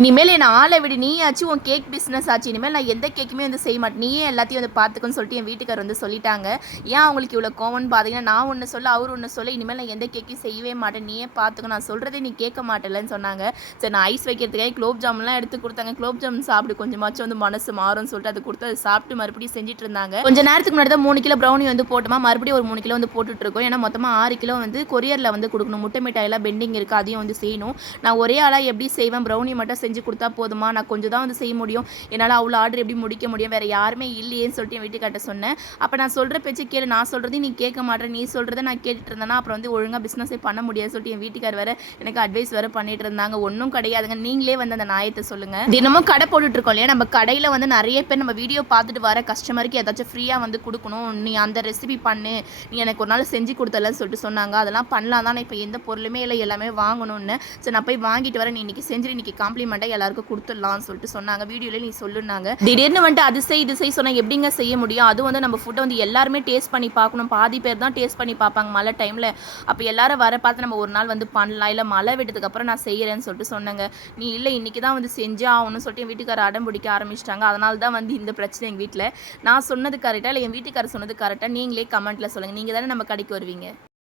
இனிமேல் என்னை ஆளை விடு. நீ ஆச்சு உன் கேக் பிஸ்னஸ் ஆச்சு. இனிமேல் நான் எந்த கேக்குமே வந்து செய்ய மாட்டேன். நீயே எல்லாத்தையும் வந்து பார்த்துக்கன்னு சொல்லிட்டு என் வீட்டுக்கார் வந்து சொல்லிட்டாங்க. ஏன் அவங்களுக்கு இவ்வளோ கோவம்னு பார்த்தீங்கன்னா நான் ஒன்று சொல்ல அவர் ஒன்று சொல்ல இனிமேல் நான் எந்த கேக்கையும் செய்யவே மாட்டேன். நீயே பார்த்துக்கணும் நான் சொல்கிறதே நீ கேட்க மாட்டேலன்னு சொன்னாங்க. சரி நான் ஐஸ் வைக்கிறதுக்காக குலோப் ஜாமுன்லாம் எடுத்து கொடுத்தாங்க. குலோப் ஜாமுன் சாப்பிடு. கொஞ்சமாச்சும் வந்து மனசு மாறும்னு சொல்லிட்டு அது கொடுத்து அதை சாப்பிட்டு மறுபடியும் செஞ்சுட்டு இருந்தாங்க. கொஞ்ச நேரத்துக்கு முன்னாடி தான் மூணு கிலோ ப்ரௌனி வந்து போட்டோமா? மறுபடியும் ஒரு மூணு கிலோ வந்து போட்டுட்டு இருக்கோம். ஏன்னா மொத்தமாக ஆறு கிலோ வந்து கொரியரில் வந்து கொடுக்கணும். முட்டை மிட்டாயெல்லாம் பெண்டிங் இருக்குது அதையும் வந்து செய்யணும். நான் ஒரே ஆளாக எப்படி செய்வேன்? ப்ரௌனி மட்டும் செஞ்சு கொடுத்தா போதுமா? நான் கொஞ்சம் தான் வந்து செய்ய முடியும். என்னால் அவ்வளோ ஆர்டர் எப்படி முடிக்க முடியும்? வேறு யாருமே இல்லையேன்னு சொல்லிட்டு என் வீட்டுக்கார்ட்ட சொன்னேன். அப்போ நான் சொல்கிற பேச்சு கேளு. நான் சொல்கிறதையும் நீ கேட்க மாட்டேன் நீ சொல்கிறத நான் கேட்டுட்டு இருந்தேன்னா அப்புறம் வந்து ஒழுங்காக பிஸ்னஸே பண்ண முடியாது சொல்லிட்டு என் வீட்டுக்கார் வேறு எனக்கு அட்வைஸ் வேறு பண்ணிட்டு இருந்தாங்க. ஒன்றும் கிடையாதுங்க. நீங்களே வந்து அந்த நாயத்தை சொல்லுங்கள் தினமும் கடை போட்டுட்ருக்கோம் இல்லையா? நம்ம கடையில் வந்து நிறைய பேர் நம்ம வீடியோ பார்த்துட்டு வர கஸ்டமருக்கு ஏதாச்சும் ஃப்ரீயாக வந்து கொடுக்கணும். நீ அந்த ரெசிபி பண்ணு. நீ எனக்கு ஒரு நாள் செஞ்சு கொடுத்தலன்னு சொல்லிட்டு சொன்னாங்க. அதெல்லாம் பண்ணலாம் தான் இப்போ எந்த பொருளுமே இல்லை. எல்லாமே வாங்கணும்னு. சரி நான் போய் வாங்கிட்டு வரேன். நீ இன்னைக்கு செஞ்சு இன்னைக்கு வேண்டாம் எல்லாருக்கும் கொடுத்துடலாம்னு சொல்லிட்டு சொன்னாங்க. வீடியோவில் நீ சொல்லுனாங்க திடீர்னு வந்துட்டு அது செய் இது செய் சொன்னால் எப்படிங்க செய்ய முடியும்? அதுவும் வந்து நம்ம ஃபுட்டை வந்து எல்லாருமே டேஸ்ட் பண்ணி பார்க்கணும். பாதி பேர் தான் டேஸ்ட் பண்ணி பார்ப்பாங்க மழை டைமில் அப்போ எல்லாரும் வர பார்த்து நம்ம ஒரு நாள் வந்து பண்ணலாம். இல்லை மழை விட்டதுக்கப்புறம் நான் செய்கிறேன்னு சொல்லிட்டு சொன்னாங்க. நீ இல்லை இன்னைக்கு தான் வந்து செஞ்சே ஆகணும்னு சொல்லிட்டு என் வீட்டுக்கார அடம் பிடிக்க ஆரம்பிச்சிட்டாங்க. அதனால தான் வந்து இந்த பிரச்சனை எங்கள் வீட்டில் நான் சொன்னது கரெக்டாக இல்லை என் வீட்டுக்காரர் சொன்னது கரெக்டாக நீங்களே கமெண்ட்டில் சொல்லுங்கள் நீங்கள் தானே நம்ம கடைக்கு வருவீங்க.